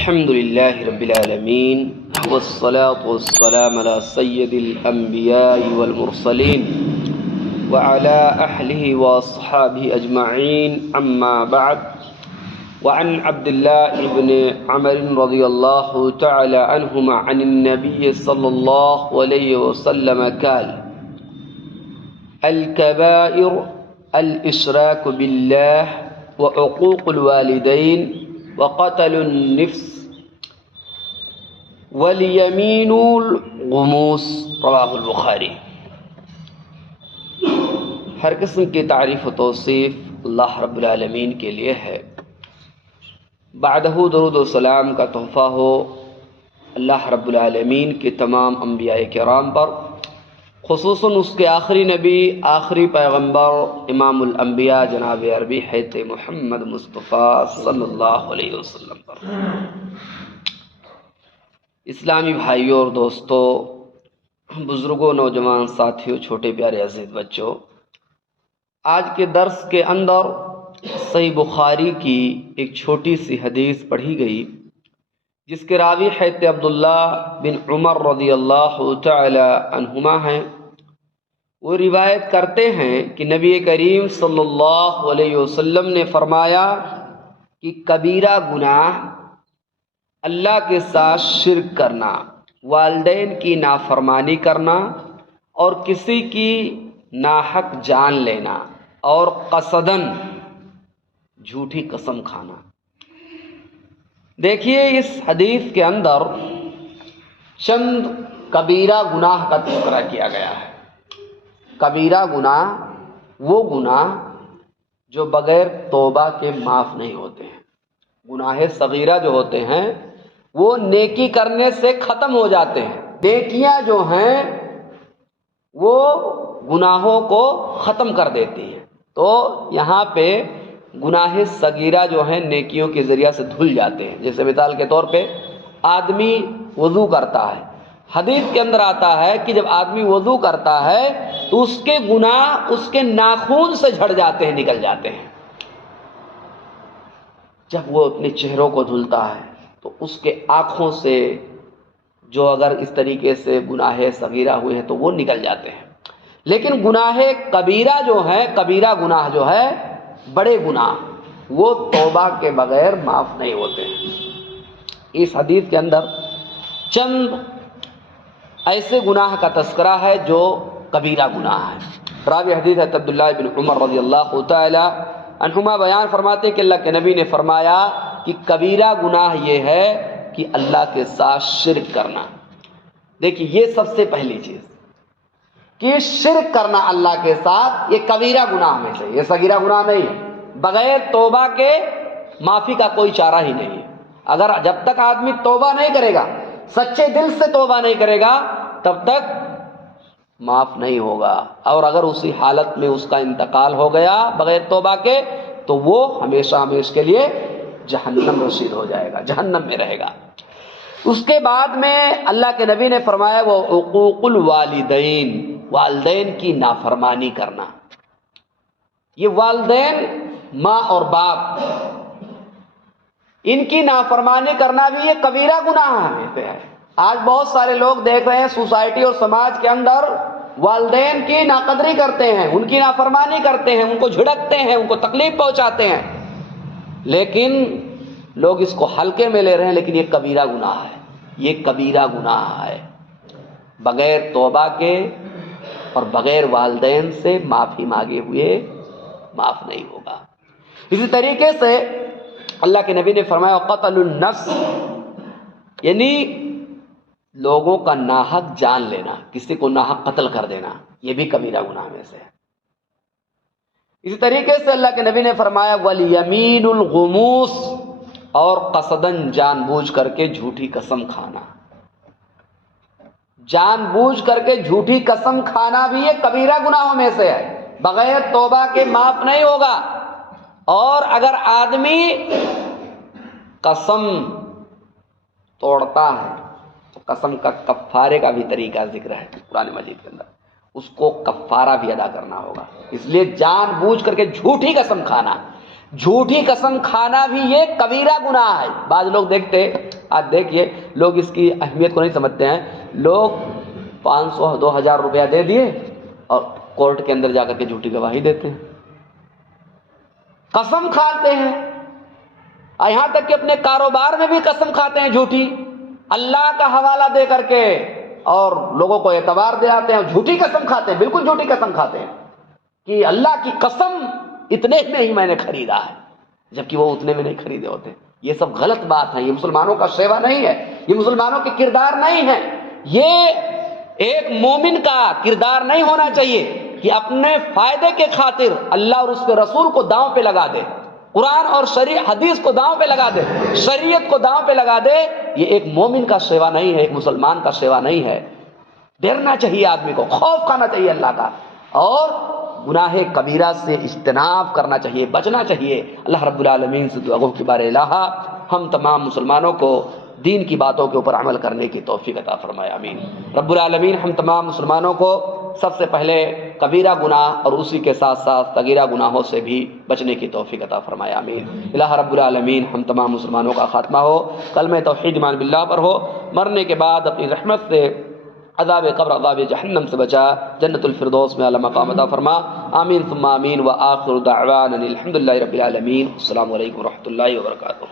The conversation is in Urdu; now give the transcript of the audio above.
الحمد لله رب العالمين والصلاة والسلام على سيد الأنبياء والمرسلين وعلى أهله وأصحابه أجمعين أما بعد وعن عبد الله بن عمر رضي الله تعالى عنهما عن النبي صلى الله عليه وسلم قال الكبائر الإشراك بالله وعقوق الوالدين وقتل النفس والیمین الغموس رواہ البخاری۔ ہر قسم کی تعریف و توصیف اللہ رب العالمین کے لیے ہے، بعدہ درود و سلام کا تحفہ ہو اللہ رب العالمین کے تمام انبیاء کرام پر، خصوصاً اس کے آخری نبی، آخری پیغمبر، امام الانبیاء جناب عربی حضرت محمد مصطفیٰ صلی اللہ علیہ وسلم پر۔ اسلامی بھائیوں اور دوستوں، بزرگوں، نوجوان ساتھیوں، چھوٹے پیارے عزیز بچوں، آج کے درس کے اندر صحیح بخاری کی ایک چھوٹی سی حدیث پڑھی گئی، جس کے راوی حضرت عبداللہ بن عمر رضی اللہ تعالی عنہما ہیں۔ وہ روایت کرتے ہیں کہ نبی کریم صلی اللہ علیہ وسلم نے فرمایا کہ کبیرہ گناہ اللہ کے ساتھ شرک کرنا، والدین کی نافرمانی کرنا، اور کسی کی ناحق جان لینا، اور قصداً جھوٹی قسم کھانا۔ دیکھیے، اس حدیث کے اندر چند کبیرہ گناہ کا تذکرہ کیا گیا ہے۔ کبیرہ گناہ وہ گناہ جو بغیر توبہ کے معاف نہیں ہوتے ہیں۔ گناہ صغیرہ جو ہوتے ہیں وہ نیکی کرنے سے ختم ہو جاتے ہیں، نیکیاں جو ہیں وہ گناہوں کو ختم کر دیتی ہیں۔ تو یہاں پہ گناہ صغیرہ جو ہیں نیکیوں کے ذریعہ سے دھل جاتے ہیں۔ جیسے مثال کے طور پہ آدمی وضو کرتا ہے، حدیث کے اندر آتا ہے کہ جب آدمی وضو کرتا ہے تو اس کے گناہ اس کے ناخون سے جھڑ جاتے ہیں، نکل جاتے ہیں۔ جب وہ اپنے چہروں کو دھلتا ہے تو اس کے آنکھوں سے جو اگر اس طریقے سے گناہ صغیرہ ہوئے ہیں تو وہ نکل جاتے ہیں۔ لیکن گناہ کبیرہ جو ہے، کبیرہ گناہ جو ہے، بڑے گناہ، وہ توبہ کے بغیر معاف نہیں ہوتے ہیں۔ اس حدیث کے اندر چند ایسے گناہ کا تذکرہ ہے جو کبیرہ گناہ ہے۔ راوی حدیث ہے عبداللہ بن عمر رضی اللہ تعالی عنہما بیان فرماتے کہ اللہ کے نبی نے فرمایا کہ کبیرہ گناہ یہ ہے کہ اللہ کے ساتھ شرک کرنا۔ دیکھیے، یہ سب سے پہلی چیز کہ شرک کرنا اللہ کے ساتھ، یہ کبیرہ گناہ میں سے، یہ صغیرہ گناہ نہیں ہے۔ بغیر توبہ کے معافی کا کوئی چارہ ہی نہیں ہے۔ اگر جب تک آدمی توبہ نہیں کرے گا، سچے دل سے توبہ نہیں کرے گا، تب تک معاف نہیں ہوگا۔ اور اگر اسی حالت میں اس کا انتقال ہو گیا بغیر توبہ کے تو وہ ہمیشہ ہمیشہ کے لیے جہنم رسید ہو جائے گا، جہنم میں رہے گا۔ اس کے بعد میں اللہ کے نبی نے فرمایا وہ عقوق الوالدین، والدین کی نافرمانی کرنا۔ یہ والدین، ماں اور باپ، ان کی نافرمانی کرنا بھی یہ کبیرہ گناہ میں سے ہے۔ آج بہت سارے لوگ دیکھ رہے ہیں سوسائٹی اور سماج کے اندر والدین کی ناقدری کرتے ہیں، ان کی نافرمانی کرتے ہیں، ان کو جھڑکتے ہیں، ان کو تکلیف پہنچاتے ہیں، لیکن لوگ اس کو ہلکے میں لے رہے ہیں۔ لیکن یہ کبیرہ گناہ ہے، یہ کبیرہ گناہ ہے۔ بغیر توبہ کے اور بغیر والدین سے معافی مانگے ہوئے معاف نہیں ہوگا۔ اسی طریقے سے اللہ کے نبی نے فرمایا قتل النفس، یعنی لوگوں کا ناحق جان لینا، کسی کو ناحق قتل کر دینا، یہ بھی کبیرہ گناہ میں سے ہے۔ اسی طریقے سے اللہ کے نبی نے فرمایا والیمین الغموس، اور قصداً جان بوجھ کر کے جھوٹی قسم کھانا۔ جان بوجھ کر کے جھوٹی قسم کھانا بھی یہ کبیرہ گناہوں میں سے ہے، بغیر توبہ کے معاف نہیں ہوگا۔ اور اگر آدمی قسم توڑتا ہے تو قسم کا کفارے کا بھی طریقہ ذکر ہے قرآن مجید کے اندر، اس کو کفارہ بھی ادا کرنا ہوگا۔ اس لیے جان بوجھ کر کے جھوٹی قسم کھانا، جھوٹی قسم کھانا بھی یہ کبیرہ گناہ ہے. بعض لوگ آج دیکھیے لوگ اس کی اہمیت کو نہیں سمجھتے ہیں. لوگ 500 2000 روپیہ دے دیے اور کورٹ کے اندر جا کر کے جھوٹی گواہی دیتے ہیں, قسم کھاتے ہیں, اور یہاں تک کہ اپنے کاروبار میں بھی قسم کھاتے ہیں جھوٹی, اللہ کا حوالہ دے کر کے, اور لوگوں کو اعتبار دلاتے ہیں, جھوٹی قسم کھاتے ہیں, بالکل جھوٹی قسم کھاتے ہیں کہ اللہ کی قسم اتنے میں ہی میں نے خریدا ہے, جبکہ وہ اتنے میں نہیں خریدے ہوتے. یہ سب غلط بات ہے, یہ مسلمانوں کا شیوا نہیں ہے, یہ مسلمانوں کے کردار نہیں ہے. یہ ایک مومن کا کردار نہیں ہونا چاہیے کہ اپنے فائدے کے خاطر اللہ اور اس کے رسول کو داؤں پہ لگا دے, قرآن اور حدیث کو داؤں پہ لگا دے, شریعت کو داؤں پہ لگا دے. یہ ایک مومن کا سیوا نہیں ہے, ایک مسلمان کا سیوا نہیں ہے. ڈرنا چاہیے آدمی کو, خوف کھانا چاہیے اللہ کا, اور گناہ کبیرہ سے اجتناب کرنا چاہیے, بچنا چاہیے. اللہ رب العالمین سے دعا گو کہ بار الہ ہم تمام مسلمانوں کو دین کی باتوں کے اوپر عمل کرنے کی توفیق عطا فرمائے, آمین. رب العالمین ہم تمام مسلمانوں کو سب سے پہلے کبیرہ گناہ اور اسی کے ساتھ ساتھ صغیرہ گناہوں سے بھی بچنے کی توفیق عطا فرمائے, آمین. الہ رب العالمین ہم تمام مسلمانوں کا خاتمہ ہو, کلمہ توحید ایمان باللہ پر ہو, مرنے کے بعد اپنی رحمت سے عذاب قبر عذاب جہنم سے بچا, جنت الفردوس میں اعلی مقام عطا فرما, آمین ثم آمین. وآخر دعوانا الحمدللہ رب العالمین. السلام علیکم ورحمۃ اللہ وبرکاتہ.